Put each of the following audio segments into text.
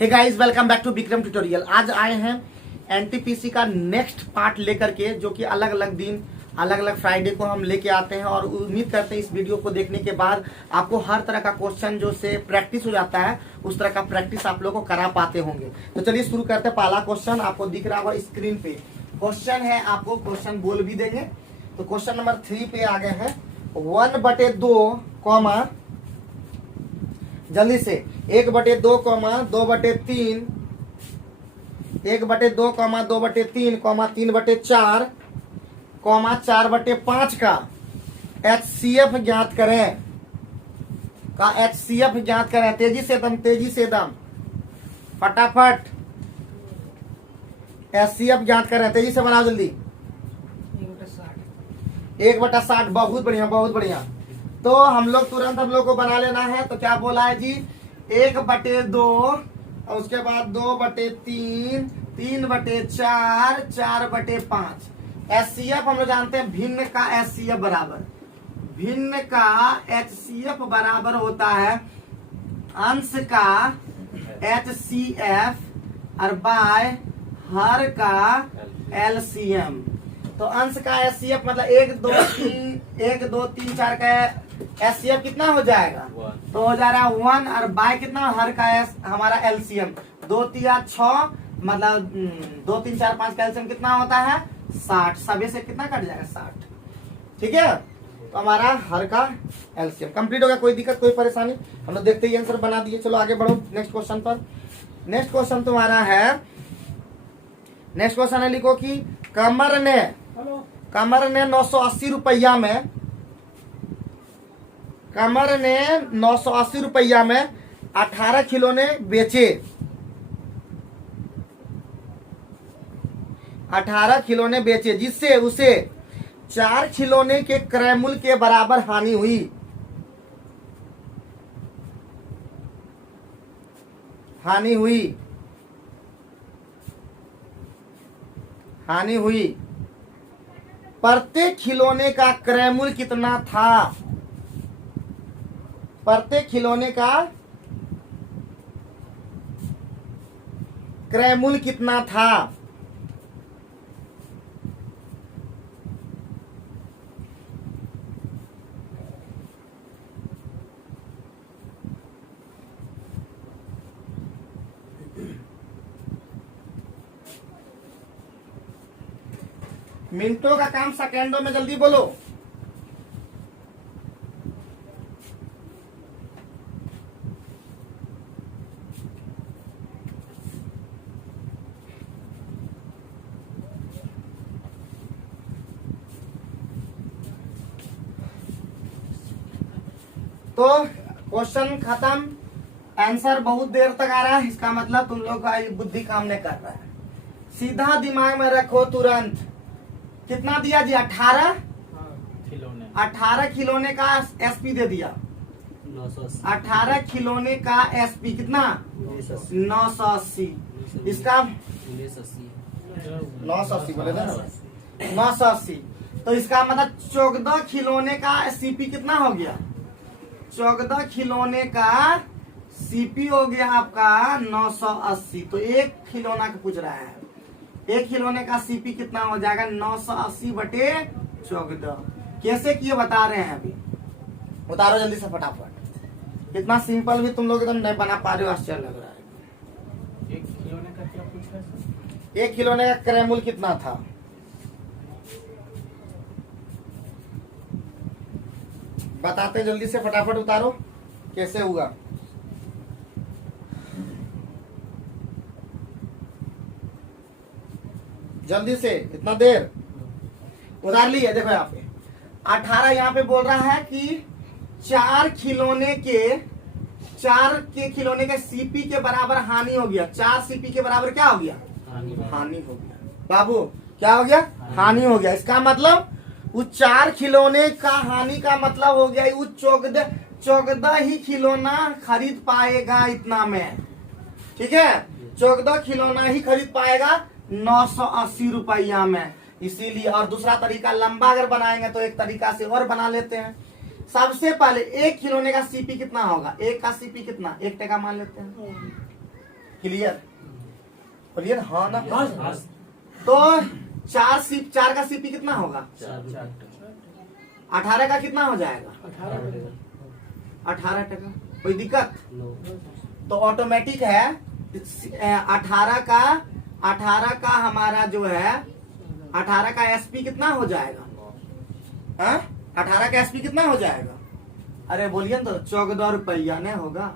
Hey guys, welcome back to Vikram tutorial. आज आए हैं एनटीपीसी का नेक्स्ट पार्ट लेकर के, जो कि अलग अलग दिन अलग अलग फ्राइडे को हम लेके आते हैं और उम्मीद करते हैं इस वीडियो को देखने के बाद आपको हर तरह का क्वेश्चन जो से प्रैक्टिस हो जाता है उस तरह का प्रैक्टिस आप लोगों को करा पाते होंगे। तो चलिए शुरू करते हैं। पहला क्वेश्चन आपको दिख रहा होगा स्क्रीन पे। क्वेश्चन है, आपको क्वेश्चन बोल भी देंगे। तो क्वेश्चन नंबर 3 पे आ गए हैं। 1/2 कॉमा, जल्दी से 1/2 कॉमा 2/3, 1/2 कॉमा 2/3 कॉमा 3/4 कॉमा 4/5 का HCF ज्ञात करें। का HCF ज्ञात करें। तेजी से दम फटाफट HCF ज्ञात करें। तेजी से बनाओ जल्दी। 1/60। बहुत बढ़िया बहुत बढ़िया। तो हम लोग तुरंत हम लोग को बना लेना है। तो क्या बोला है जी? 1/2 और उसके बाद 2/3, 3/4, 4/5। HCF हम लोग जानते हैं, भिन्न का HCF बराबर, भिन्न का HCF बराबर होता है अंश का HCF और बाय हर का LCM। तो अंश का HCF मतलब 1 2 3 4 का HCF कितना हो जाएगा? तो हो जा रहा है 1 और बाय कितना हर का हमारा LCM 2 3 6 मतलब 2 3 4 5 का LCM कितना होता है? 60। सभी से कितना कट जाएगा? 60। ठीक है। तो हमारा हर का LCM कंप्लीट हो गया। कोई दिक्कत कोई परेशानी? हम लोग देखते ही आंसर बना दिए। चलो आगे बढ़ो नेक्स्ट क्वेश्चन पर। नेक्स्ट क्वेश्चन तुम्हारा है, नेक्स्ट क्वेश्चन है, लिखो कि कमर ने 980 रुपया में, कमर ने 980 रुपया में 18 खिलौने बेचे। 18 खिलौने बेचे जिससे उसे 4 खिलौने के क्रय मूल्य के बराबर हानि हुई। हानि हुई। प्रत्येक खिलौने का क्रय मूल्य कितना था? प्रत्येक खिलौने का क्रय मूल्य कितना था? मिनटों का काम सेकेंडों में, जल्दी बोलो। तो क्वेश्चन खत्म, आंसर बहुत देर तक आ रहा है, इसका मतलब तुम लोग का बुद्धि काम नहीं कर रहा है। सीधा दिमाग में रखो तुरंत। कितना दिया जी? 18 खिलौने। 18 खिलौने का SP दे दिया। 18 खिलौने का SP कितना? 980। इसका 980 बोले ना, 980। तो इसका मतलब 14 खिलौने का CP कितना हो गया? 14 खिलौने का CP हो गया आपका 980। तो एक खिलौना का पूछ रहा है, एक खिलौने का CP कितना हो जाएगा? 980/14। कैसे किए बता रहे हैं अभी, उतारो जल्दी से फटाफट। इतना सिंपल भी तुम लोग एकदम नहीं बना पा रहे हो, आश्चर्य लग रहा है। एक खिलौने का क्या पूछा है? एक खिलौने का क्रय मूल्य कितना था? बताते जल्दी से फटाफट, उतारो कैसे हुआ। जल्दी से, इतना देर उतार ली है। देखो यहाँ पे 18 यहाँ पे बोल रहा है कि 4 खिलौने का CP के बराबर हानि हो गया। 4 CP के बराबर क्या हो गया? हानि हो गया। बाबू क्या हो गया? हानि हो गया। इसका मतलब वो 4 खिलौने का हानि का मतलब हो गया वो 14 ही खिलौना खरीद पाएगा इतना में। ठीक है, 14 खिलौना ही खरीद पाएगा 980 रुपया में। इसीलिए, और दूसरा तरीका लंबा अगर बनाएंगे तो एक तरीका से और बना लेते हैं। सबसे पहले एक खिलौने का CP कितना होगा? एक का CP कितना? 1 टका मान लेते हैं। क्लियर? क्लियर हाँ ना? हाँ। तो 4 का सीपी कितना होगा? 18 का कितना हो जाएगा? 18 टका। कोई दिक्कत? तो ऑटोमेटिक है 18 का हमारा जो है 18 का एसपी कितना हो जाएगा? हाँ 18 का एसपी कितना हो जाएगा? अरे बोलिए तो 14 रुपया नहीं होगा?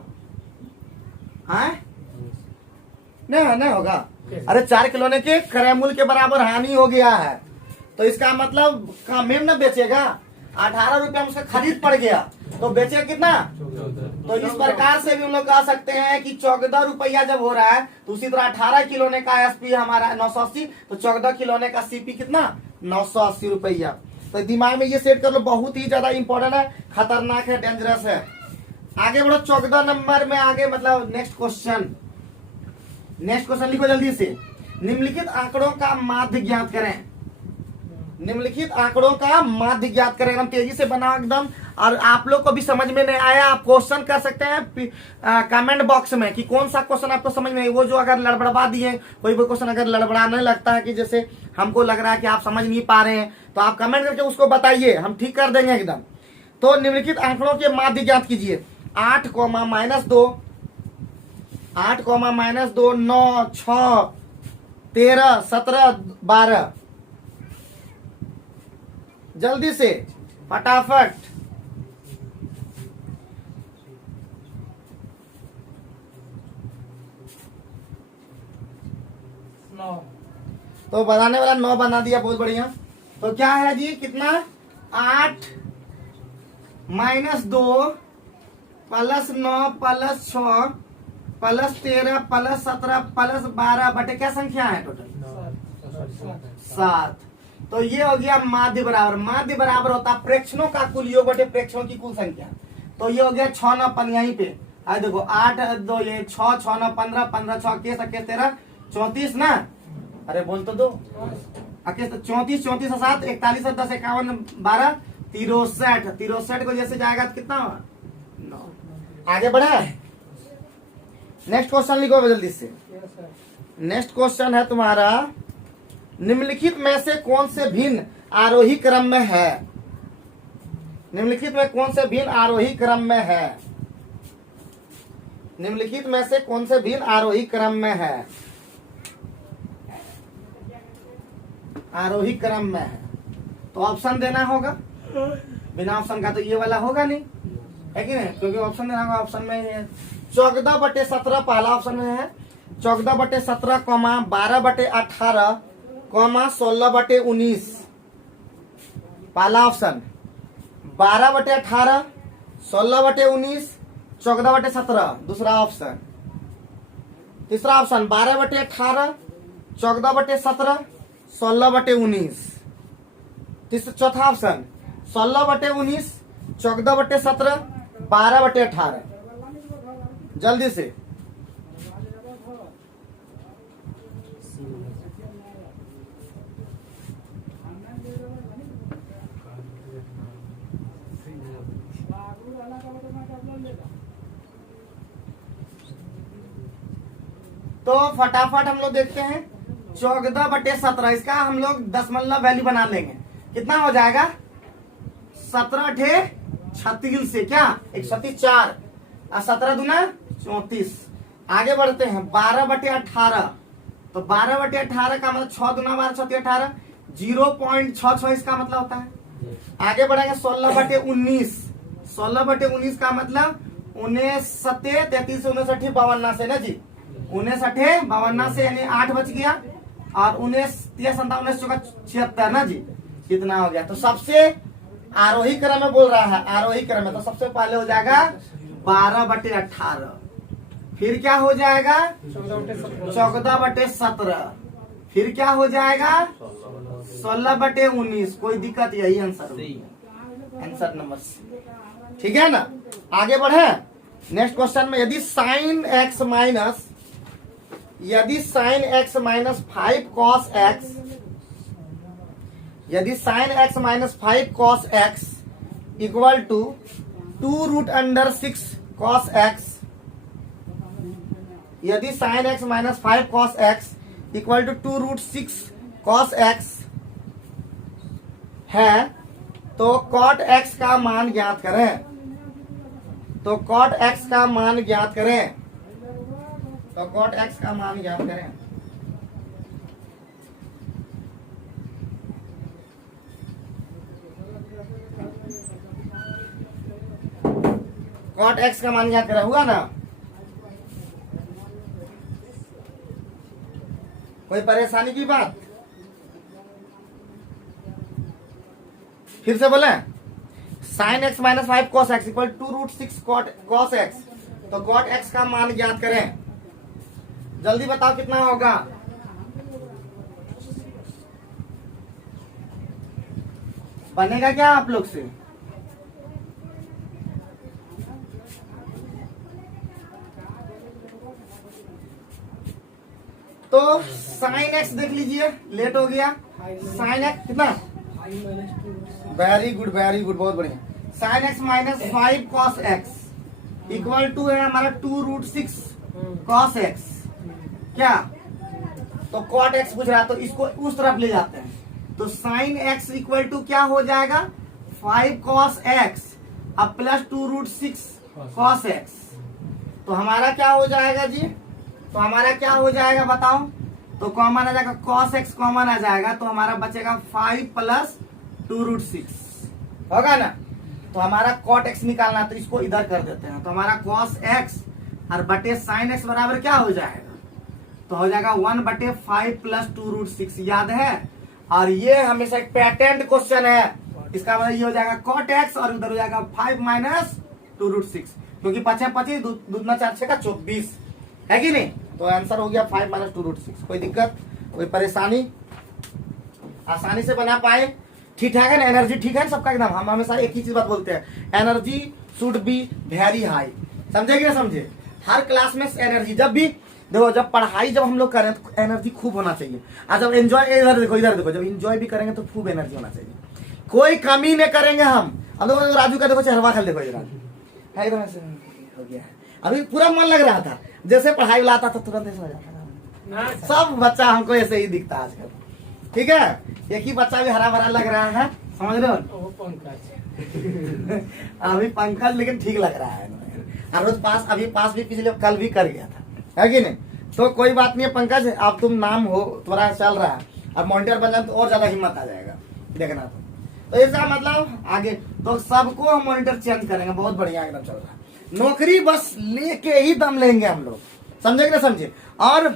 हाँ नहीं होगा। अरे 4 किलो ने के क्रय मूल्य के बराबर हानि हो गया है, तो इसका मतलब कामेम न बेचेगा। 18 रुपया में उसका खरीद पड़ गया तो बेचेगा कितना? तो इस प्रकार से भी हम लोग कह सकते हैं कि 14 रुपया जब हो रहा है तो उसी तरह 18 किलो ने का एसपी हमारा 980, तो 14 किलो ने का सीपी कितना? 980 रुपया। तो दिमाग में ये सेट कर लो, बहुत ही ज्यादा इंपॉर्टेंट है, खतरनाक है, डेंजरस है। आगे बढ़ो 14 नंबर में आगे, मतलब नेक्स्ट क्वेश्चन लिखो जल्दी से। निम्नलिखित आंकड़ों का माध्य ज्ञात करें। निम्नलिखित आंकड़ों का माध्य ज्ञात करें। एकदम तेजी से बनाओ एकदम। और आप लोग को भी समझ में नहीं आया आप क्वेश्चन कर सकते हैं कमेंट बॉक्स में कि कौन सा क्वेश्चन आपको समझ में नहीं। वो जो अगर लड़बड़ा दिए, कोई भी क्वेश्चन अगर लड़बड़ाने लगता है कि जैसे हमको लग रहा है कि आप समझ नहीं पा रहे हैं, तो आप कमेंट करके उसको बताइए, हम ठीक कर देंगे एकदम। तो निम्नलिखित आंकड़ों के माध्य ज्ञात कीजिए। 8, -2, 8, -2, 9, 6, 13, 17, 12। जल्दी से फटाफट। तो बनाने वाला 9 बना दिया, बहुत बढ़िया। तो क्या है जी, कितना? 8 -2 +9 +6 +13 +17 +12 बटे क्या संख्या है टोटल? 7। तो ये हो गया माध्य बराबर। माध्य बराबर होता है प्रेक्षणों का कुल योग बटे प्रेक्षणों की कुल संख्या। तो ये हो गया 6 9 15 यहीं पे। आज देखो 8 2 ये 6 6 9 15 15 6 21 21 13 34 ना। अरे बोल तो दो। 34 34 7 41 10 51 12 63 63 को जैसे जाएगा तो कितना हुआ? 9। आगे बढ़े। नेक्स्ट क्वेश्चन लिखो जल्दी से। नेक्स्ट क्वेश्चन है तुम्हारा, निम्नलिखित में से कौन से भिन्न आरोही क्रम में है? निम्नलिखित में कौन से भिन्न आरोही क्रम में है? निम्नलिखित में से कौन से भिन्न आरोही क्रम में है? आरोही क्रम में है तो ऑप्शन देना होगा। बिना ऑप्शन का तो ये वाला होगा नहीं, है कि नहीं? क्योंकि ऑप्शन देना होगा। ऑप्शन में है 14/17 पहला ऑप्शन में है। 14/17, 12/18, 16/19 पहला ऑप्शन। 12/18, 16/19, 14/17 दूसरा ऑप्शन। तीसरा ऑप्शन 12/18, 14/17, 16/19। चौथा ऑप्शन 16/19, 14/17, 12/18। जल्दी से। तो फटाफट हम लोग देखते हैं 14/17 इसका हम लोग दशमलव वैल्यू बना लेंगे। कितना हो जाएगा? 17 36 से क्या 134 और 17 दूना 34। आगे बढ़ते हैं 12/18। तो 12/18 का मतलब 6 दूना 12 6 18 0.66 इसका मतलब होता है। आगे बढ़ेंगे 16/19। 16/19 का मतलब 19 7 33 59 52 से ना जी, 59 52 से यानी 8 बच गया और 19 30 57 76 ना जी, कितना हो गया? तो सबसे आरोही क्रम में बोल रहा है, आरोही क्रम में। तो सबसे पहले हो जाएगा 12/18, फिर क्या हो जाएगा 14/17, फिर क्या हो जाएगा 16/19। कोई दिक्कत? यही आंसर, आंसर नंबर सी, ठीक है ना? आगे बढ़े नेक्स्ट क्वेश्चन में। यदि sin x - 5 cos x, यदि sin x - 5 cos x equal to 2√6 cos x, यदि sine x minus 5 cos x equal to 2√6 cos x है तो कॉट एक्स का मान ज्ञात करें। तो कॉट एक्स का मान ज्ञात करें। तो कॉट एक्स का मान ज्ञात करें। कॉट एक्स का मान ज्ञात करें, हुआ ना? कोई परेशानी की बात? फिर से बोले, sign x minus 5 cos x equal 2√6 cos x. तो कॉट एक्स का मान ज्ञात करें। जल्दी बताओ कितना होगा? बनेगा क्या आप लोग से? तो साइन एक्स देख लीजिए, लेट हो गया। साइन एक्स कितना? वेरी गुड, बहुत बढ़िया। Sine x minus 5 cos x equal to है हमारा 2√6 कॉस एक्स। क्या? तो कॉट एक्स पूछ रहा है तो इसको उस तरफ ले जाते हैं। तो साइन एक्स इक्वल टू क्या हो जाएगा? 5 कॉस एक्स अब प्लस 2√6 कॉस एक्स। तो हमारा क्या हो जाएगा जी? तो हमारा क्या हो जाएगा बताओ? तो कॉमन आ जाएगा, कॉस एक्स कॉमन आ जाएगा तो हमारा बचेगा 5 प्लस 2√6 होगा ना। तो हमारा कॉट एक्स निकालना, तो इसको इधर कर देते हैं। तो हमारा कॉस एक्स और बटे साइन एक्स बराबर क्या हो जाएगा? तो हो जाएगा 1/5 प्लस 2√6, याद है? और ये हमेशा एक पैटर्न क्वेश्चन है। इसका मतलब ये हो जाएगा कॉट एक्स और उधर हो जाएगा 5 माइनस 2√6, क्योंकि 5×5 दूना 4 का 24 है कि नहीं? तो आंसर हो गया 5 माइनस 2√6। कोई दिक्कत, कोई परेशानी? आसानी से बना पाए? ठीक ठाक है ना? एनर्जी ठीक है सबका एकदम? हम हमेशा एक ही चीज बात बोलते हैं, energy should be very high. समझे कि ना समझे? हर क्लास में एनर्जी, जब भी देखो, जब पढ़ाई जब हम लोग करें तो एनर्जी खूब होना चाहिए। और जब एंजॉय, इधर देखो जब एंजॉय भी करेंगे तो खूब एनर्जी होना चाहिए। कोई कमी नहीं करेंगे हम। अब देखो राजू का देखो चेहरा, खाली देखो राजू है एकदम ऐसे हो गया। अभी पूरा मन लग रहा था, जैसे पढ़ाई लाता था तुरंत ऐसा हो जाता। सब बच्चा हमको ऐसे ही दिखता है आजकल, ठीक है? एक ही बच्चा भी हरा भरा लग रहा है, समझ रहे हो? अभी पंकज लेकिन ठीक लग रहा है। और रोज पास, अभी पास भी पिछले कल भी कर गया था, है कि नहीं? तो कोई बात नहीं है पंकज, अब तुम नाम हो, तुम्हारा चल रहा है, अब मॉनिटर बन जाए तो और ज्यादा हिम्मत आ जाएगा, देखना। तो इसका मतलब आगे तो सबको हम मॉनिटर चेंज करेंगे। बहुत बढ़िया एकदम चल रहा है। नौकरी बस लेके ही दम लेंगे हम लोग, समझे कि ना समझे? और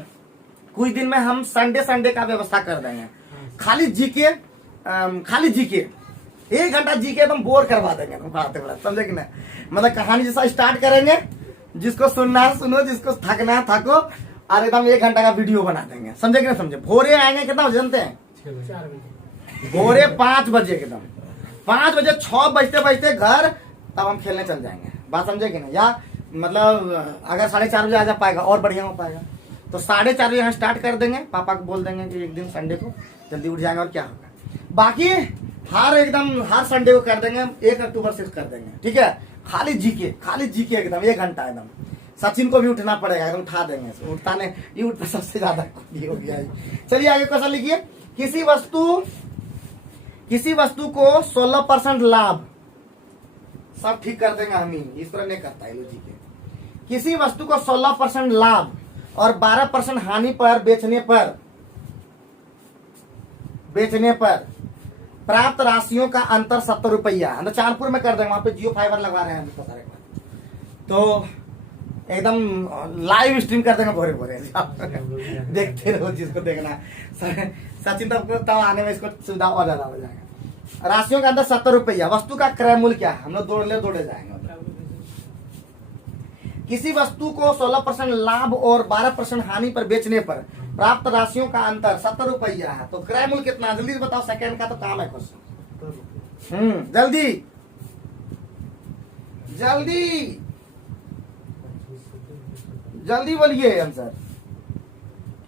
कुछ दिन में हम संडे का व्यवस्था कर देंगे। खाली जीके, खाली जीके 1 घंटा जीके एकदम बोर करवा देंगे पढ़ाते पढ़ाते, समझे कि ना? मतलब कहानी जैसा स्टार्ट करेंगे, जिसको सुनना है सुनो, जिसको थकना है थको, और एकदम 1 घंटा का वीडियो बना देंगे, समझे कि ना समझे? भोरे आएंगे कितना जानते हैं? 4 बजे, भोरे 5 बजे एकदम 5 बजे, 6 बजते घर, तब हम खेलने चल जाएंगे। बात समझे कि नहीं? या मतलब अगर 4:30 बजे आ जा पाएगा और बढ़िया हो पाएगा। तो 4:30 बजे यहाँ स्टार्ट कर देंगे। पापा को बोल देंगे कि एक दिन संडे को जल्दी उठ जाएंगे और क्या होगा। बाकी हर संडे को कर देंगे, 1 अक्टूबर से कर देंगे, ठीक है? खाली जीके एकदम 1 घंटा एकदम। सचिन को भी उठना पड़ेगा, एकदम उठा देंगे। उठता नहीं, ये उठता सबसे ज्यादा हो गया। चलिए आगे क्वेश्चन लिखिए। किसी वस्तु को 16% लाभ, सब ठीक कर देंगे हम ही, इस तरह नहीं करता है जी के। किसी वस्तु को 16% लाभ और 12% हानि पर बेचने पर प्राप्त राशियों का अंतर 70 रुपया। हम तो चांदपुर में कर देंगे, वहां पे जियो फाइबर लगवा रहे हैं हम सारे। तो एकदम लाइव स्ट्रीम कर देंगे भोरे देखते रहो जिसको देखना है। सचिन तब आने में इसको सुविधा और ज्यादा हो जाएगा। राशियों का अंदर 70 रुपया। वस्तु का क्रय मूल्य क्या है? हम लोग दौड़े जाएंगे। किसी वस्तु को 16% लाभ और 12% हानि पर बेचने पर प्राप्त राशियों का अंतर 70 रुपया है। तो क्रय मूल्य कितना? जल्दी से बताओ, सेकंड का तो काम है क्वेश्चन। जल्दी बोलिए आंसर।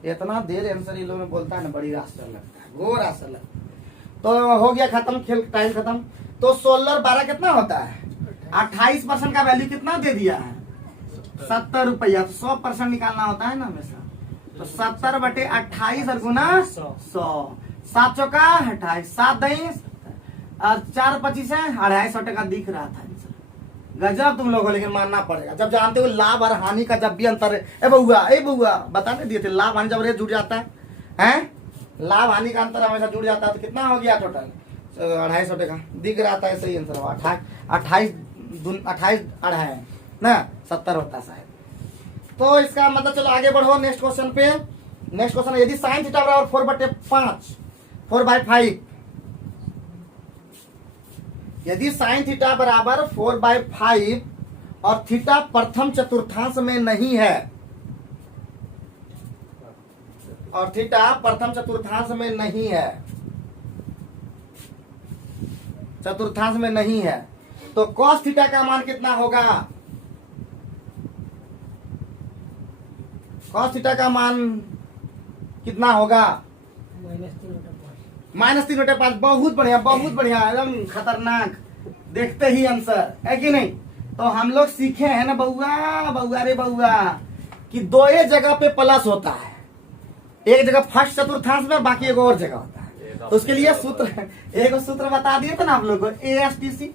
इतना देर आंसर ये लोग में बोलता है ना, बड़ी आश्चर्य लगता है, घोर आश्चर्य लगता है। तो हो गया खत्म, खेल टाइम खत्म। तो 16 और 12 कितना होता है? 28% का वैल्यू कितना दे दिया है? 70 रुपया। तो 100% निकालना होता है ना हमेशा। तो 70/28 और गुना 100। 7 चौका 28, 7 दही और 4 25 है 250 टका दिख रहा था। गजब तुम लोगों, लेकिन मानना पड़ेगा। जब जानते हो लाभ और हानि का जब भी अंतर है। ए बउआ बताने दिए थे, लाभ हानि जब रेट जुड़ जाता है, हैं लाभ हानि का अंतर हमेशा जुड़ जाता है। तो कितना हो गया टोटल? 250 टका दिख रहा था। सही आंसर हुआ 28 28 ना 70 होता शायद। तो इसका मतलब चलो आगे बढ़ो नेक्स्ट क्वेश्चन पे। नेक्स्ट क्वेश्चन, यदि साइन थीटा बराबर 4/5 4/5, यदि साइन थीटा बराबर 4/5 और थीटा प्रथम चतुर्थांश में नहीं है, और थीटा प्रथम चतुर्थांश में नहीं है, चतुर्थांश में नहीं है, तो cos थीटा का मान कितना होगा? cos थीटा का मान कितना होगा? -3/5। बहुत बढ़िया, बहुत बढ़िया, एकदम खतरनाक। देखते ही आंसर है कि नहीं। तो हम लोग सीखे हैं ना बउआ रे बउआ कि दो जगह पे प्लस होता है। एक जगह फर्स्ट चतुर्थांश में, बाकी एक और जगह होता है। तो उसके लिए सूत्र, एक सूत्र बता दिए थे ना आप लोग को, ASTC,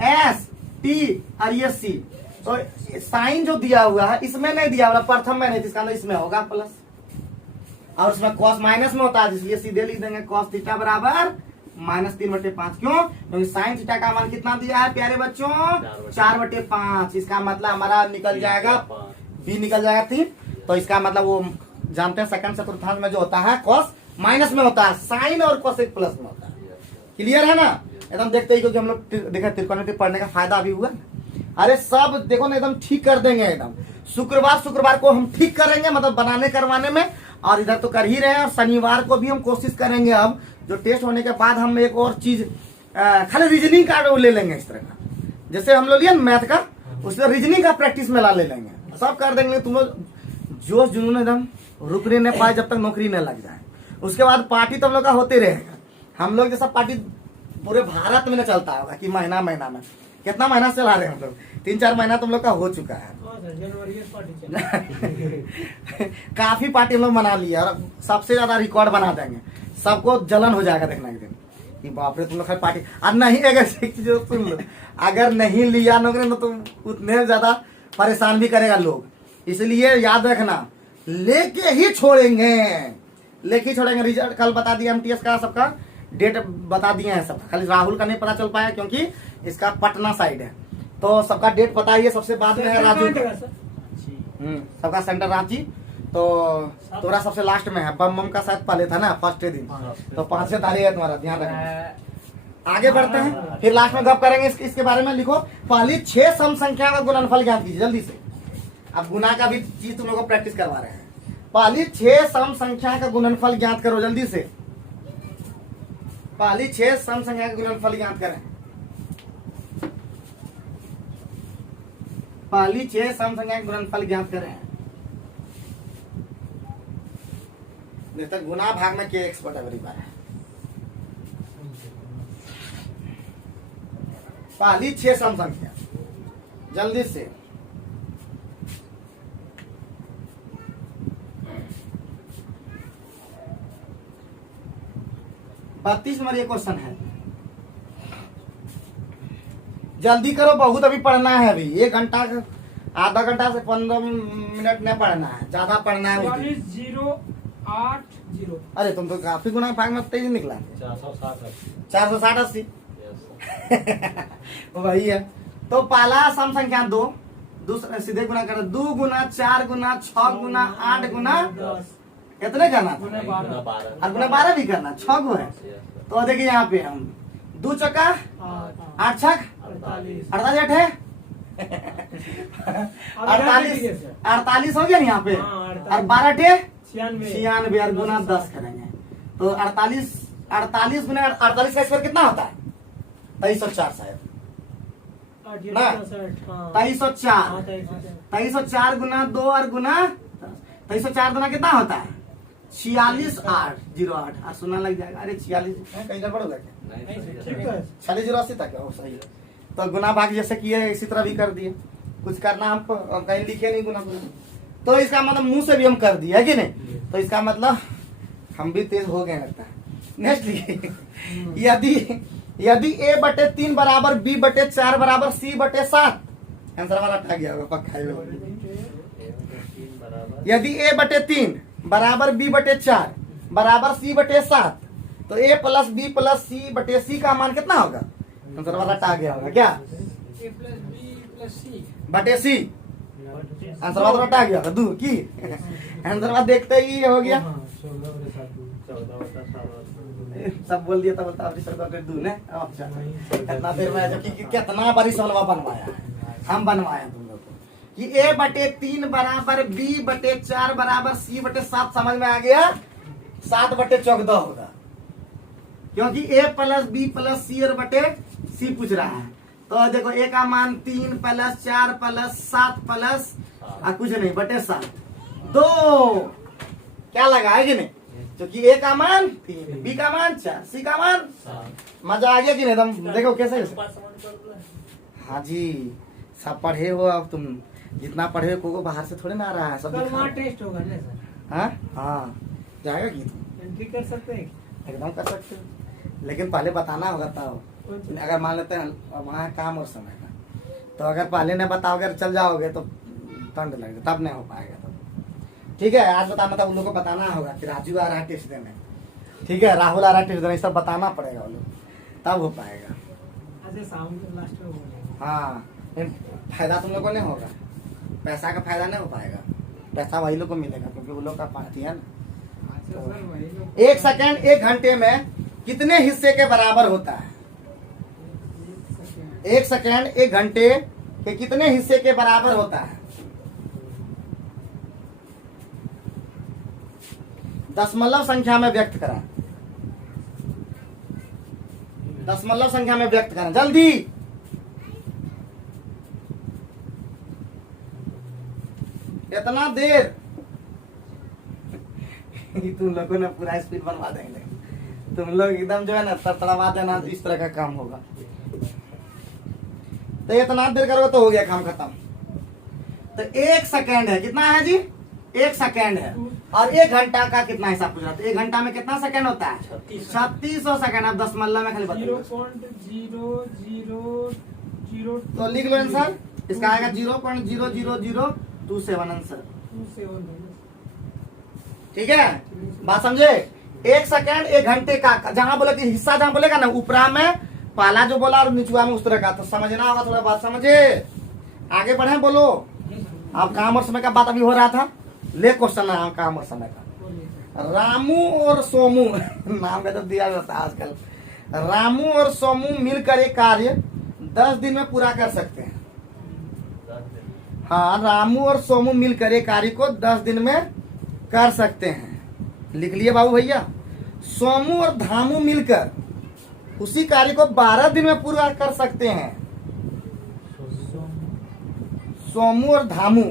AST और ये C। तो साइन जो दिया हुआ है इसमें नहीं दिया हुआ, प्रथम में नहीं, इसका अंदर इसमें होगा प्लस, और उसमें cos माइनस में होता है, इसलिए सीधे लिख देंगे cos थीटा बराबर -3/5। क्यों? क्योंकि साइन थीटा का मान कितना दिया है प्यारे बच्चों? 4/5। इसका मतलब हमारा निकल जाएगा B, निकल जाएगा 3। तो इसका मतलब वो जानते हैं सेकंड चतुर्थांश में जो होता है cos माइनस में होता है, साइन और cos एक प्लस में होता है। क्लियर है ना? एकदम देखते ही, क्योंकि हम लोग देखा त्रिकोणमिति पढ़ने का फायदा अभी हुआ। अरे सब देखो ना, एकदम ठीक कर देंगे एकदम। शुक्रवार को हम ठीक करेंगे, मतलब बनाने करवाने में, और इधर तो कर ही रहे हैं। और शनिवार को भी हम कोशिश करेंगे, अब जो टेस्ट होने के बाद हम एक और चीज खाली रीजनिंग का ले लेंगे इस तरह का, जैसे हम लोग लिया मैथ का, उसमें रीजनिंग का प्रैक्टिस में ला ले लेंगे, सब कर देंगे। तुम लोग जोश जुनून एकदम रुकने न पाए जब तक नौकरी न लग जाए। उसके बाद पार्टी तो हम लोग का होते रहेगा। हम लोग जैसा पार्टी पूरे भारत में न चलता होगा कि महीना में कितना महीना से चला रहे हैं हम लोग, 3-4 महीना तुम लोग का हो चुका है। काफी पार्टी हम लोग मना लिया, और सबसे ज्यादा रिकॉर्ड बना देंगे। सबको जलन हो जाएगा देखना एक दिन कि बाप रे तुम लोग पार्टी। और नहीं, अगर सुन लो, अगर नहीं लिया नौकरी तो तुम उतने ज्यादा परेशान भी करेगा लोग। इसलिए याद रखना, लेके ही छोड़ेंगे, रिजल्ट कल बता दिया MTS का, सबका डेट बता दिए हैं सबका। खाली राहुल का नहीं पता चल पाया क्योंकि इसका पटना साइड है, तो सबका डेट पता ही है। सबसे बाद में है राजू, सबका सेंटर रांची। तो तुम्हारा सबसे लास्ट में है। बम का शायद पहले था ना, फर्स्ट दिन, तो 5 तारीख है तुम्हारा, ध्यान रखना। आगे बढ़ते हैं, फिर लास्ट में गप करेंगे इसके बारे में। लिखो, पहली 6 सम संख्या का गुणनफल ज्ञात कीजिए जल्दी से। अब गुना का भी चीज तुम लोग को प्रैक्टिस करवा रहे हैं। पहली 6 सम संख्या का गुणनफल ज्ञात करो जल्दी से। पहली 6 सम संख्या का गुणनफल ज्ञात करें। पहली 6 सम संख्या का गुणनफल ज्ञात करें। तक गुना भाग में kx/है। पहली 6 सम संख्या जल्दी से। बत्तीस नंबर ये क्वेश्चन है, जल्दी करो, बहुत अभी पढ़ना है। अभी 1 घंटा, आधा घंटा से 15 मिनट नहीं पढ़ना है, ज्यादा पढ़ना है। 080। अरे तुम तो काफी गुना भाग में तेज निकला। 460-80 वही है। तो पहला सम संख्या 2, दूसरा सीधे गुना करो। 2 गुना 4 गुना 6 गुना 8 गुना 10, कितने करना था? और गुना 12 भी करना, 6 गो है। तो देखिए यहाँ पे हम 2 चौका 8 छक 48 है 48 हो गया ना यहाँ पे। और 12 टे 96 और गुना 10 करेंगे। तो 48 गुना 48 का स्क्वायर कितना होता है? 2304 शायद ना, 2304। 2304 गुना 2 और गुना 2304 गुना कितना होता है? 46,808। और सुना लग जाएगा। अरे 46 कहीं गड़बड़ हो गया क्या? 46,080 तक सही है। तो गुना भाग जैसे किए इसी तरह भी कर दिए। कुछ करना हम कहीं लिखे नहीं गुना गुना, तो इसका मतलब मुंह से भी हम कर दिए है कि नहीं, तो इसका मतलब हम भी तेज हो गए लगता है। नेक्स्ट लिखिए, यदि यदि a बटे 3 बराबर b बटे 4 बराबर c बटे 7, आंसर वाला हटा गया होगा पक्का है। यदि a बटे 3 बराबर b बटे 4 बराबर c बटे 7, तो a plus b plus c बटे c का मान कितना होगा, आंसर वाला हटा गया होगा क्या, A plus B plus C बटे c, आंसर वाला हटा गया होगा 2 की आंसर वाला देखते ही ये हो गया, सब बोल दिया, तब बोलता दूं ने। अच्छा कितना देर में जबकि कितना बड़ी सवाल बनवाया है, हम बनवाए तुम लोग को कि a बटे 3 बराबर b बटे 4 बराबर c बटे 7 समझ में आ गया, 7 बटे 14 होगा, क्योंकि a plus b plus c और बटे c पूछ रहा है। तो देखो a का मान 3 प्लस 4 प्लस 7 प्लस कुछ नहीं बटे 7, 2 क्या लगा है कि नहीं, क्योंकि a का मान 3, b का मान 4, c का मान 7। मजा आ गया कि नहीं, एकदम देखो कैसे। हाँ जी, सब पढ़े हो, अब तुम जितना पढ़े हो को बाहर से थोड़े ना आ रहा है, सब कल वहाँ टेस्ट होगा ना सर, हाँ हाँ जाएगा कि तुम एंट्री कर सकते हैं। एकदम कर सकते हो, लेकिन पहले बताना होगा तब। अगर मान लेते हैं वहाँ काम और समय का, तो अगर पहले नहीं बताओगे चल जाओगे तो दंड लगेगा, तब नहीं हो पाएगा। तो ठीक है, आज बताना था उन लोगों को बताना होगा कि राजू आ रहा है टेस्ट देने, ठीक है, राहुल आ रहा है टेस्ट देने, सब बताना पड़ेगा उन लोग, तब हो पाएगा। अच्छा शाम को लास्ट में बोलेंगे। हाँ, फायदा तुम लोग को नहीं होगा, पैसा का फायदा नहीं हो पाएगा, पैसा वही लोग को मिलेगा क्योंकि वो लोग का पार्टी है ना। अच्छा सर वही लोग 1 सेकेंड 1 घंटे में कितने हिस्से के बराबर होता है, 1 सेकेंड 1 घंटे के कितने हिस्से के बराबर होता है, दशमलव संख्या में व्यक्त करा, दशमलव संख्या में व्यक्त करना जल्दी। इतना देर तुम लोगों ने पूरा स्पीड बनवा देंगे, तुम लोग एकदम जो है ना तड़तड़वा देना, इस तरह का काम होगा। तो इतना देर करोगे तो हो गया काम खत्म। तो 1 सेकेंड है, कितना है जी, 1 सेकेंड है, और 1 घंटा का कितना हिसाब पूछ रहा था, 1 घंटा में कितना सेकेंड होता है, 3600 सेकेंड। अब दशमलव में खाली बताओ, 0.0002 तो लिख लो आंसर, इसका आएगा 0.00027 आंसर, ठीक है, बात समझे। 1 सेकेंड 1 घंटे का, जहां बोले कि हिस्सा जहां बोलेगा ना, ऊपरा में पहला जो बोला और निचुआ में उस तरह का, तो समझना होगा थोड़ा, बात समझे। आगे बढ़े, बोलो। अब काम और समय का बात अभी हो रहा था, ले क्वेश्चन है काम और समय का। रामू और सोमू नाम का तो दिया जाता है आजकल, रामू और सोमू मिलकर एक कार्य 10 दिन में पूरा कर सकते हैं। हाँ, रामू और सोमू मिलकर एक कार्य को 10 दिन में कर सकते हैं, लिख लिए बाबू भैया। सोमू और धामू मिलकर उसी कार्य को 12 दिन में पूरा कर सकते हैं। सोमू और धामू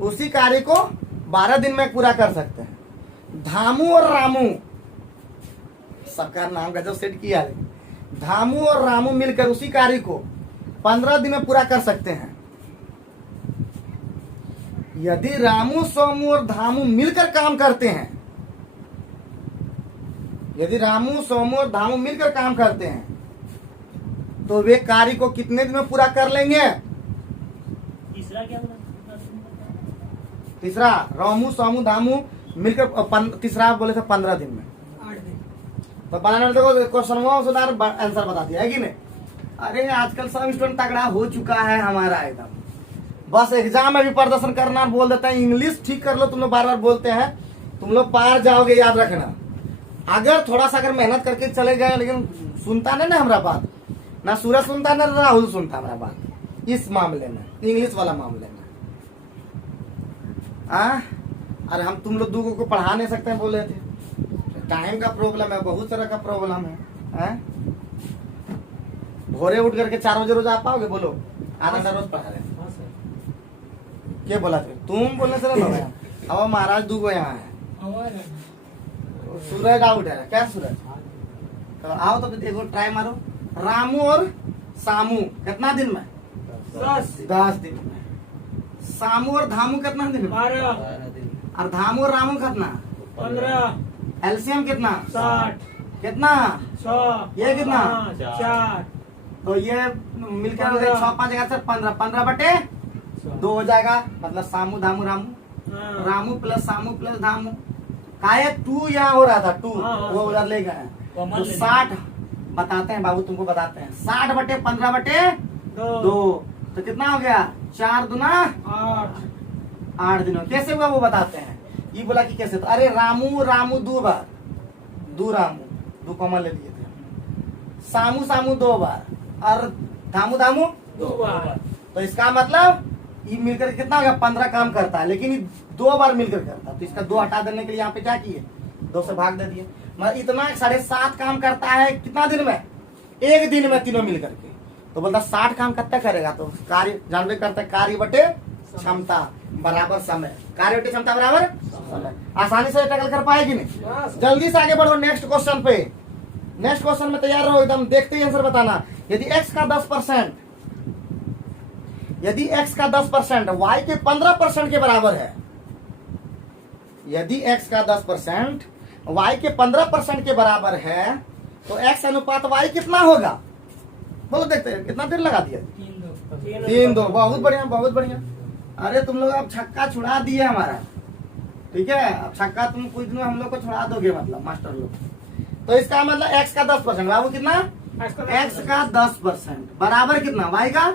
उसी कार्य को 12 दिन में पूरा कर सकते हैं। धामू और रामू, सबका नाम गजब सेट किया है। धामू और रामू मिलकर उसी कार्य को 15 दिन में पूरा कर सकते हैं। यदि रामू, सोमू और धामू मिलकर काम करते हैं, यदि रामू, सोमू और धामू मिलकर काम करते हैं, तो वे कार्य को कितने दिन में पूरा कर लेंगे। तीसरा क्या बोला? तीसरा, रामू, सोमू, धामू मिलकर तीसरा बोले थे 15 दिन में। 8 दिन। तो बनाने देखो क्वेश्चन आंसर बता दिया है कि नहीं। अरे आजकल सब स्टूडेंट तगड़ा हो चुका है हमारा एकदम, बस एग्जाम में भी प्रदर्शन करना बोल देते हैं। इंग्लिश ठीक कर लो, तुम लोग बार बार बोलते हैं, तुम लोग पार जाओगे, याद रखना। अगर थोड़ा सा अगर मेहनत करके चले गए, लेकिन सुनता नहीं ना हमारा बात, ना सूरज सुनता ना राहुल सुनता हमारा बात, इस मामले में, इंग्लिश वाला मामले में। अरे हम तुम लोग दूगों को पढ़ा नहीं सकते बोले थे, टाइम का प्रॉब्लम है, बहुत तरह का प्रॉब्लम है। भोरे उठ करके 4 बजे रोज आ पाओगे, बोलो। आधा घंटा रोज पढ़ा रहे हाँ सर। क्या बोला थे तुम, बोलने से ना गया। अब महाराज दूगो यहाँ है, आवाज है। सूरज आउट है क्या, सूरज तो आओ तो एक ट्राई मारो। रामू और सामू कितना दिन में, 10 10 दिन में। सामू और धामू कितना दिन में? 12 और धामू और रामू कितना? 15 एलसीएम कितना? 60 कितना? 100 ये कितना? 4 तो ये मिलकर हो गया 6 5 11 से 15 15 बटे 2 हो जाएगा। मतलब सामू धामू रामू, रामू प्लस सामू प्लस धामू का है 2 यहाँ हो रहा था 2, वो उधर ले गए। तो 60 बताते हैं बाबू, तुमको बताते हैं। 60 बटे 15 बटे 2 तो कितना हो गया? 4 दूना 8 दिनों। कैसे हुआ वो बताते हैं। ये बोला कि कैसे, तो अरे रामू रामू 2 बार, 2 रामू 2 कॉमन ले लिए थे। सामू सामू 2 बार और धामू धामू 2 बार। तो इसका मतलब ये मिलकर कितना हो गया? 15 काम करता है, लेकिन ये 2 बार मिलकर करता है। तो इसका 2 हटा देने के लिए यहाँ पे क्या किए? 2 से भाग दे दिए। मतलब इतना 7.5 काम करता है कितना दिन में? 1 दिन में तीनों मिलकर के। तो बोलता 60 काम कितना करेगा? तो कार्य जानवे करता है कार्य बटे क्षमता बराबर समय। कार्य बटे क्षमता बराबर समय। आसानी से टैकल कर पाएगी नहीं? जल्दी से आगे बढ़ो नेक्स्ट क्वेश्चन पे। नेक्स्ट क्वेश्चन में तैयार रहो एकदम, देखते ही आंसर बताना। यदि x का 10%, यदि x का 10% y के 15% के बराबर है, यदि x का 10% y के 15% के बराबर है, तो x अनुपात y कितना होगा? बोलो देखते हैं कितना देर लगा दिया? 3-2। बहुत बढ़िया बहुत बढ़िया। अरे तुम लोग अब छक्का छुड़ा दिए हमारा, ठीक है। अब छक्का तुम कुछ दिन में हम लोग को छुड़ा दोगे, मतलब मास्टर लोग। तो इसका मतलब x का 10%, बाबू कितना? x का 10% बराबर कितना? y का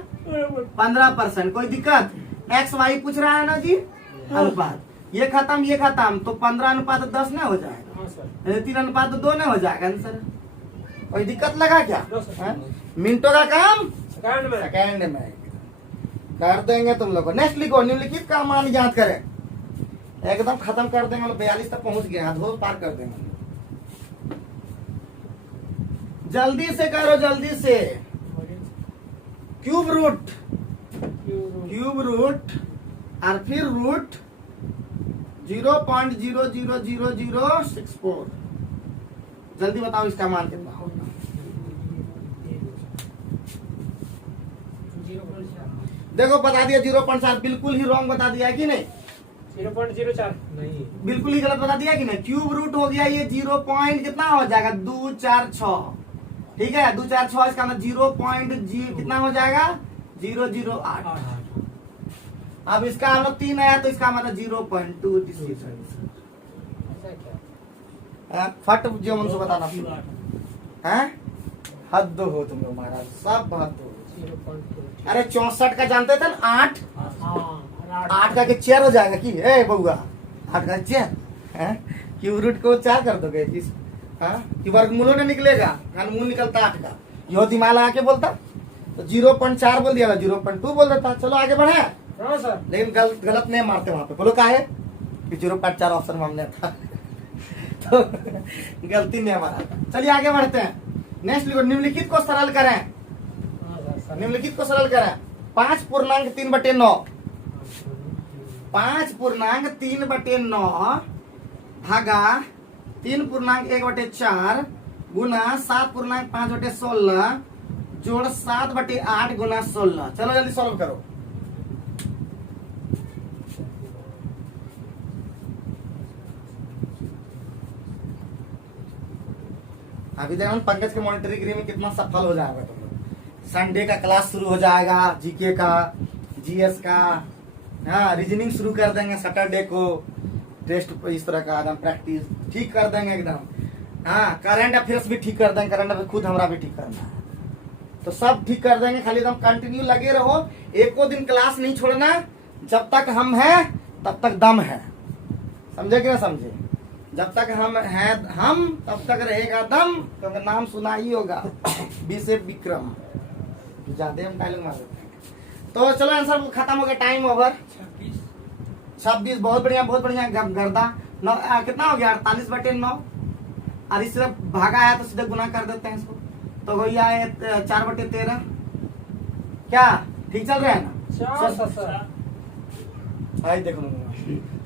15%। कोई दिक्कत? x y पूछ रहा है ना जी, अनुपात। ये खत्म तो 15 अनुपात 10 नहीं हो जाएगा? 3 अनुपात 2 नहीं हो जाएगा आंसर? कोई दिक्कत लगा क्या? मिनटों का काम सेकंड में कर देंगे तुम लोग को। नेक्स्ट लिखो, निम्नलिखित का मान याद करें। एकदम खत्म कर देंगे, 42 तक पहुंच गए, धोस पार कर देंगे। जल्दी से करो, जल्दी से। क्यूब रूट और फिर रूट 0.00064। जल्दी बताओ इसका मान कितना होगा? देखो बता दिया 0.4, बिल्कुल ही रॉन्ग बता दिया कि नहीं? 0.04 नहीं, बिल्कुल ही गलत बता दिया कि नहीं? क्यूब रूट हो गया ये 0 पॉइंट कितना हो जाएगा? 246, ठीक है। 246 इसका मतलब 0.0 कितना हो जाएगा? 008। अब इसका हम लोग 3 आया तो इसका मतलब 0.2 फट जो मन से बताना है। हद हो तुम लोग महाराज, सब हद हो। अरे 64 का जानते थे ना? 8 का के चेयर हो जाएगा कि? ए बउआ 8 का चेयर, क्यूब रूट को 4 कर दोगे कि वर्गमूलों ने निकलेगा, घनमूल निकलता 8 का। यो दिमाग लगा के बोलता तो 0.4 बोल दिया, 0.2 बोल देता। चलो आगे बढ़े। सर लेकिन गलत नहीं मारते वहां पे। बोलो का है कि 0.4 ऑप्शन में हमने था तो गलती नहीं हमारा। चलिए आगे बढ़ते हैं। नेक्स्ट लिखो, निम्नलिखित को सरल करें। निम्नलिखित को सरल करें। 5.3/9 5.3/9 भागा 3.1/4 गुना 7.5/16 जोड़ 7/8 गुना 16। चलो जल्दी सॉल्व करो। अभी देखो पंकज के मॉनिटरी गिरी में कितना सफल हो जाएगा तुम लोग। संडे का क्लास शुरू हो जाएगा, जीके का, जीएस का, हाँ रीजनिंग शुरू कर देंगे। सैटरडे को टेस्ट इस तरह का एकदम प्रैक्टिस ठीक कर देंगे एकदम। हाँ करंट अफेयर्स भी ठीक कर देंगे। करंट अफेयर खुद हमारा भी ठीक करना है, तो सब ठीक कर देंगे। खाली एकदम कंटिन्यू लगे रहो, एको दिन क्लास नहीं छोड़ना। जब तक हम हैं तब तक दम है, समझे कि ना समझे? जब तक हम हैं हम तब तक रहेगा दम। क्योंकि नाम सुना ही होगा, बीसे विक्रम। ज्यादा हम डायलॉग मार देते हैं। तो चलो आंसर खत्म हो गया, टाइम ओवर। 26 बहुत बढ़िया बहुत बढ़िया। गर्दा 9 कितना हो गया? 48/9। और इससे भागा आया तो सीधे गुना कर देते हैं इसको, तो भैया 4/13। क्या ठीक चल रहा है ना? देखो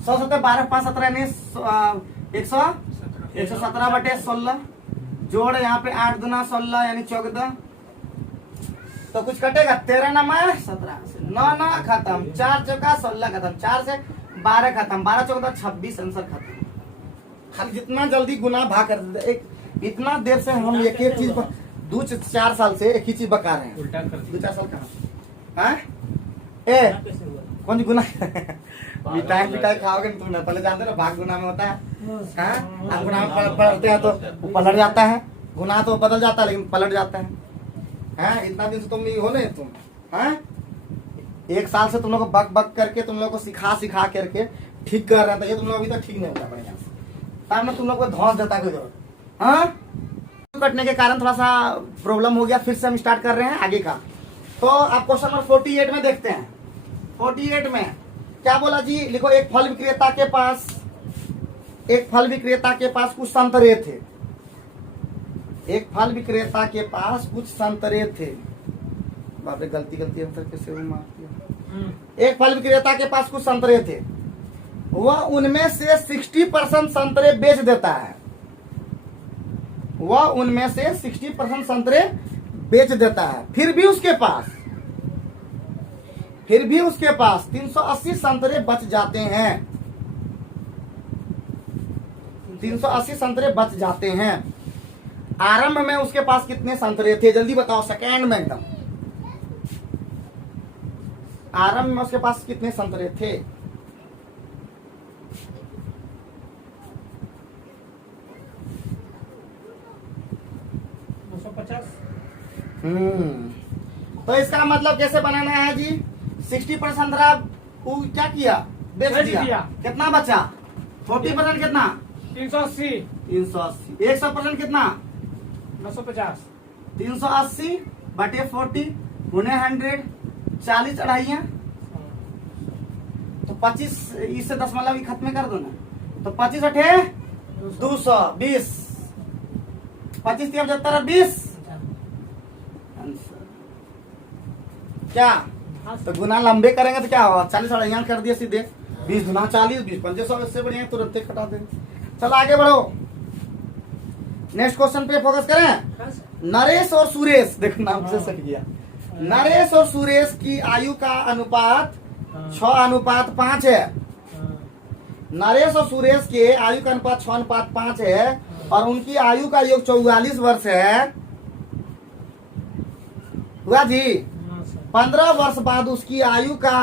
100 12 5 17 117/16 जोड़ यहाँ पे 8 दूना 16 यानी 14 तो कुछ कटेगा 13 ना मैं 17 से 9 ना खत्म, 4 चौका 16 खत्म, 4 से 12 खत्म, 12 चौका 26, आंसर खत्म। खाली जितना जल्दी गुना भाग कर देते। एक इतना देर से हम एक एक चीज 2-4 साल से एक ही चीज बका रहे हैं। उल्टा कर 2-4 साल कहाँ हैं? ए कैसे हुआ? कौन सी गुना मिठाई मिठाई खाओगे तुम ना, पहले जानते ना भाग गुना में होता है। हाँ? हम गुना में पलटते हैं तो वो पलट जाता है, गुना तो बदल जाता है लेकिन पलट जाता है। हैं? इतना दिन से तुम नहीं हो ना तुम, हैं? 1 साल से तुम लोग को बक बक करके तुम लोग को सिखा सिखा करके ठीक कर रहे थे, ये तुम लोग अभी तक ठीक नहीं होता बढ़िया से, तब ना तुम लोग को धौंस देता है कोई जरूरत। हाँ, कटने के कारण थोड़ा सा प्रॉब्लम हो गया, फिर से हम स्टार्ट कर रहे हैं आगे का। तो आप क्वेश्चन नंबर 48 में देखते हैं। 48 में क्या बोला जी, लिखो एक फल विक्रेता के पास कुछ संतरे थे। एक फल विक्रेता के पास कुछ संतरे थे। बाप रे, गलती आंसर कैसे वो मार दिया। एक फल विक्रेता के पास कुछ संतरे थे, वह उनमें से 60% संतरे बेच देता है। वह उनमें से 60% संतरे बेच देता है, फिर भी उसके पास 380 संतरे बच जाते हैं। 380 संतरे बच जाते हैं। आरंभ में उसके पास कितने संतरे थे, जल्दी बताओ, सेकेंड में एकदम। आरंभ में उसके पास कितने संतरे थे? तो इसका मतलब कैसे बनाना है जी, 60% संतरा वो क्या किया, बेच दिया। कितना बचा? 40% कितना? 380 100% कितना? 950 380 बटे 40 गुने 100, 40 चढ़ाइया तो 25, इससे 10 मतलब खत्म कर दो ना, तो 25 अठे 220, 25 75 20 क्या? तो गुना लंबे करेंगे तो क्या होगा, 40 और यहाँ कर दिया सीधे, 20 गुना 40, 20 पंजे 100, इससे बढ़िया तुरंत कटा देंगे। चलो आगे बढ़ो, नेक्स्ट क्वेश्चन पे फोकस करें। नरेश और सुरेश, देखो नाम से सट गया। नरेश और सुरेश की आयु का अनुपात 6:5 है। नरेश और सुरेश के आयु का अनुपात 6:5 है और उनकी आयु का योग 44 वर्ष है। हुआ जी? 15 वर्ष बाद उसकी आयु का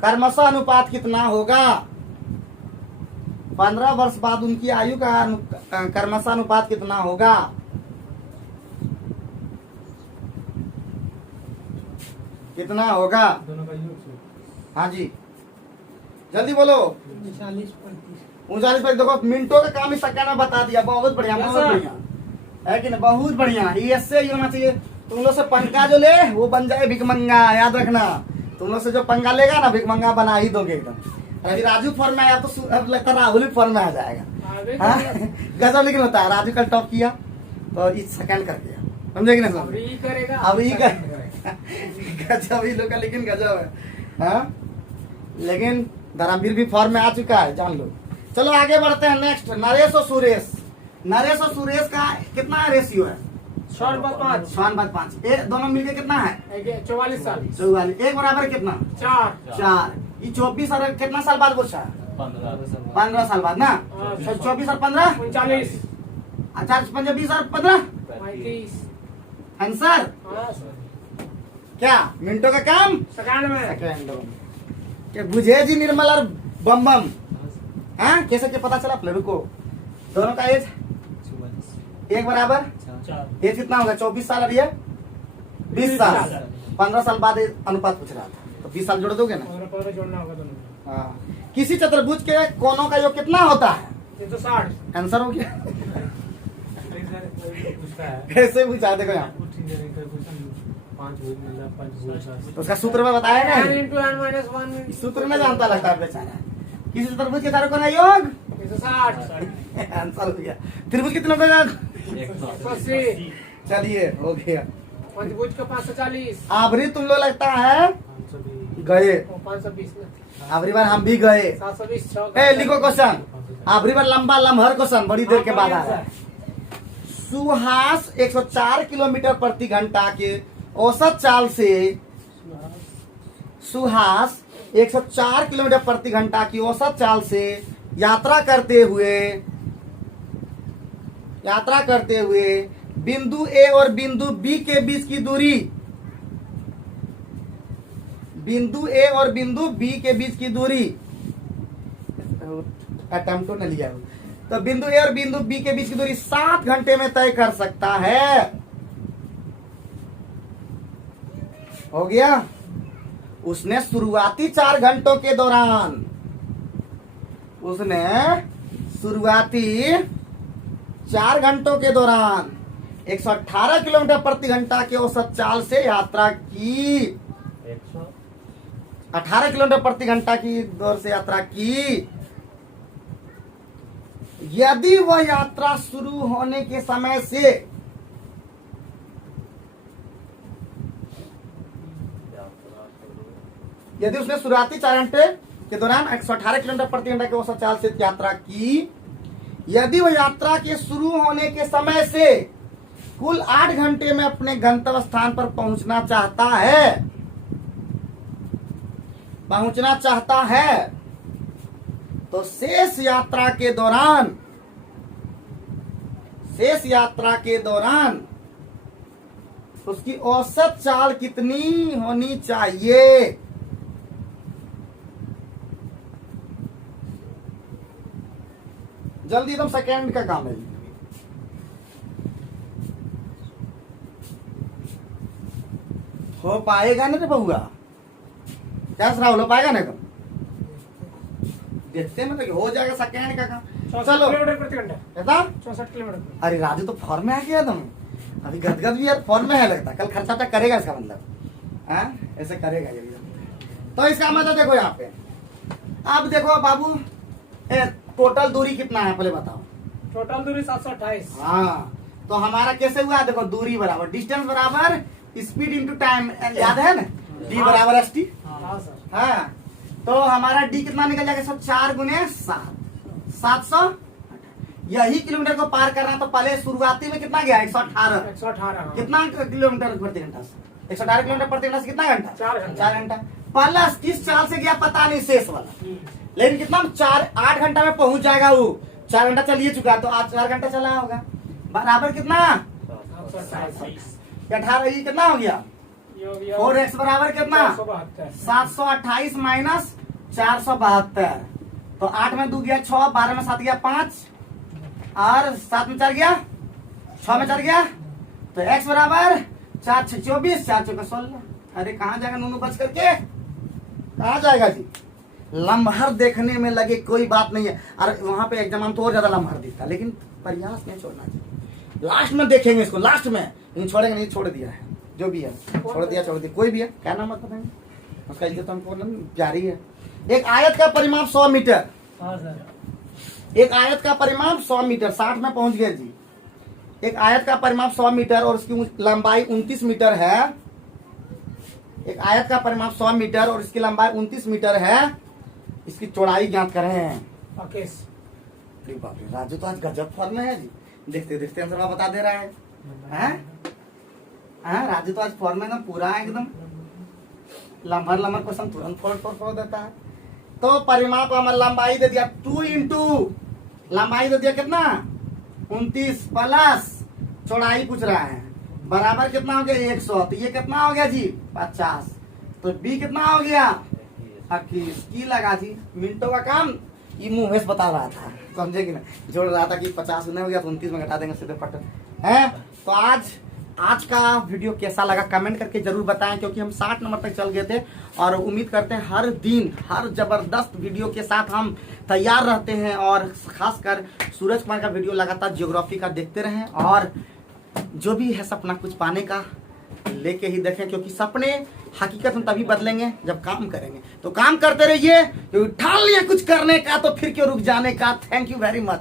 क्रमशः अनुपात कितना होगा? 15 वर्ष बाद उनकी आयु का क्रमशः अनुपात कितना होगा? कितना होगा? दोनों का योग। हाँ जी, जल्दी बोलो। 39 पर देखो, मिनटों का काम इस सेकंड में बता दिया। बहुत बढ़िया, बहुत बढ़िया है कि नहीं? बहुत बढ़िया। ये ऐसे ही होना चाहिए। तुम लोग से पंगा जो ले वो बन जाए भिकमंगा, याद रखना। तुम लोग से जो पंगा लेगा ना, भिकमंगा बना ही दोगे एकदम। अभी राजू फॉर्म में आया तो अब लगता है राहुल फॉर्म में आ जाएगा। हाँ? गजब लेकिन होता है। राजू कल टॉप किया तो इस सेकंड कर दिया, समझे कि नहीं? अब ये करेगा, अब ये गजब ही लोग का, लेकिन गजब है। हाँ? लेकिन धर्मवीर भी फॉर्म में आ चुका है, जान लो। चलो आगे बढ़ते हैं। नेक्स्ट, नरेश और सुरेश। नरेश और सुरेश का कितना रेशियो है? 6:5 6:5। दोनों मिलके कितना है? 44 साल। 44। एक बराबर कितना? 4 ये 24 और कितना साल बाद पूछा? 15 साल बाद ना। 24 और 15 39 अच्छा, 20 और 15 35 आंसर क्या? मिनटों का काम सेकंड में। सेकंडों में। क्या बुझे जी निर्मल और बम बम? हाँ, कैसे क्या पता चला? रुको, दोनों का एज एक बराबर। एज कितना होगा? 24 साल और ये 20 साल। 15 साल बाद अनुपात पूछ रहा था, तो 20 साल जोड़ दोगे ना? और जोड़ना होगा दोनों। हाँ। किसी चतुर्भुज के कोनों का योग कितना होता है? 360। आंसर हो गया। पूछता है कैसे पूछा? देखो यहाँ तो उसका सूत्र में बताया ना, 9 × n - 1 इस सूत्र में जानता लगता है बेचारा। किसी चतुर्भुज के तारों का योग 360। आंसर हो गया। त्रिभुज कितने का? 180। चलिए हो गया। पंचभुज का 540। आभरी तुम लोग लगता है गए। 520 आभरी बार हम भी गए। 720 ए लिखो क्वेश्चन। आभरी बार लंबा लम्हर क्वेश्चन बड़ी देर के बाद आ रहा है। सुहास 104 किलोमीटर प्रति घंटा के औसत चाल से सुहास 104 किलोमीटर प्रति घंटा की औसत चाल से यात्रा करते हुए बिंदु ए और बिंदु बी के बीच की दूरी, बिंदु ए और बिंदु बी के बीच की दूरी अटेम्प्ट न लिया हो, तो बिंदु ए और बिंदु बी के बीच की दूरी 7 घंटे में तय कर सकता है। हो गया। उसने शुरुआती 4 घंटों के दौरान 118 किलोमीटर प्रति घंटा के औसत चाल से यात्रा की, 18 किलोमीटर प्रति घंटा की दौर से यात्रा की। यदि वह यात्रा शुरू होने के समय से यदि उसने शुरुआती 4 घंटे के दौरान 118 किलोमीटर प्रति घंटा के औसत चाल से यात्रा की, यदि वह यात्रा के शुरू होने के समय से कुल 8 घंटे में अपने गंतव्य स्थान पर पहुंचना चाहता है, तो शेष यात्रा के दौरान उसकी औसत चाल कितनी होनी चाहिए? जल्दी एकदम सेकेंड का काम है। हो पाएगा ना रे बहुआ? क्या राहुल, हो पाएगा ना? एकदम देखते हैं मतलब हो जाएगा सेकेंड का काम। 64 चलो किलोमीटर प्रति घंटा, एकदम। 64 किलोमीटर। अरे राजू तो फॉर्म में आ गया तुम, अभी गदगद भी यार फॉर्म में है लगता। कल खर्चा तो करेगा इसका मतलब, हाँ ऐसे करेगा ये। तो इसका मतलब देखो यहाँ पे, अब देखो बाबू टोटल दूरी कितना है पहले बताओ। टोटल दूरी 728। हाँ तो हमारा कैसे हुआ? देखो दूरी बराबर डिस्टेंस बराबर स्पीड इंटू टाइम, याद है ना? डी बराबर एस टी। हाँ सर। हाँ तो हमारा डी कितना निकल जाएगा? 104 गुने 7, 700। यही किलोमीटर को पार करना, तो पहले शुरुआती में कितना गया? 118। 118। कितना किलोमीटर प्रति घंटा से? 118 किलोमीटर प्रति घंटा से कितना घंटा? 4 घंटा। 4 घंटा। प्लस किस चाल से गया पता नहीं, शेष वाला। लेकिन कितना 8 घंटा में पहुंच जाएगा वो। 4 घंटा चलिए चुका, तो आज 4 घंटा चला होगा। बराबर कितना? 18। ये कितना हो गया? और एक्स बराबर कितना? 728 माइनस 472। तो 8 में 2 गया 6, 12 में 7 गया 5, और 7 में 4 गया 6 में 4 गया। तो एक्स बराबर 4 6 24, 4 4 16। अरे कहाँ जाएगा नूनू बच करके? कहाँ जाएगा जी? लम्हर देखने में लगे कोई बात नहीं है। और वहां पे एग्जाम में तो और ज्यादा लम्हर दिखता, लेकिन प्रयास नहीं छोड़ना चाहिए। लास्ट में देखेंगे इसको, लास्ट में। लेकिन छोड़ेंगे नहीं, छोड़ दिया है जो भी है, छोड़ दिया कोई भी है। क्या नाम बताएंगे उसका? इज्जत हमको जारी है। एक आयत का परिमाप 100 मीटर। हाँ सर। एक आयत का परिमाप 100 मीटर, 60 में पहुंच गए जी। एक आयत का परिमाप 100 मीटर और उसकी लंबाई 29 मीटर है। एक आयत का परिमाप 100 मीटर और इसकी लंबाई 29 मीटर है। इसकी चौड़ाई ज्ञात करें। राजू तो आज गजब फॉर्म में है जी। देखते देखते आंसर बता दे रहा है। राजू तो आज फॉर्म में एकदम पूरा एकदम लंबा क्वेश्चन तुरंत फोड़ देता है। तो परिमाप हमारा लंबाई दे दिया 2 इंटू लंबाई दे दिया कितना? 29 प्लस चौड़ाई पूछ रहा है, बराबर कितना हो गया? 100। तो ये कितना हो गया जी? 50। तो बी कितना हो गया? 21। की लगा जी, मिनटों का काम। ये मुंह से बता रहा था, समझे कि नहीं? जोड़ रहा था कि 50 नहीं हो गया तो 29 में घटा देंगे सीधे पट है। तो आज का वीडियो कैसा लगा कमेंट करके जरूर बताएं, क्योंकि हम 60 नंबर तक चल गए थे। और उम्मीद करते हैं हर दिन हर जबरदस्त वीडियो के साथ हम तैयार रहते हैं। और खासकर सूरज कुमार का वीडियो लगातार ज्योग्राफी का देखते रहें। और जो भी है सपना कुछ पाने का लेके ही देखें, क्योंकि सपने हकीकत में तभी बदलेंगे जब काम करेंगे। तो काम करते रहिए, ठान लिया कुछ करने का तो फिर क्यों रुक जाने का। Thank you very much.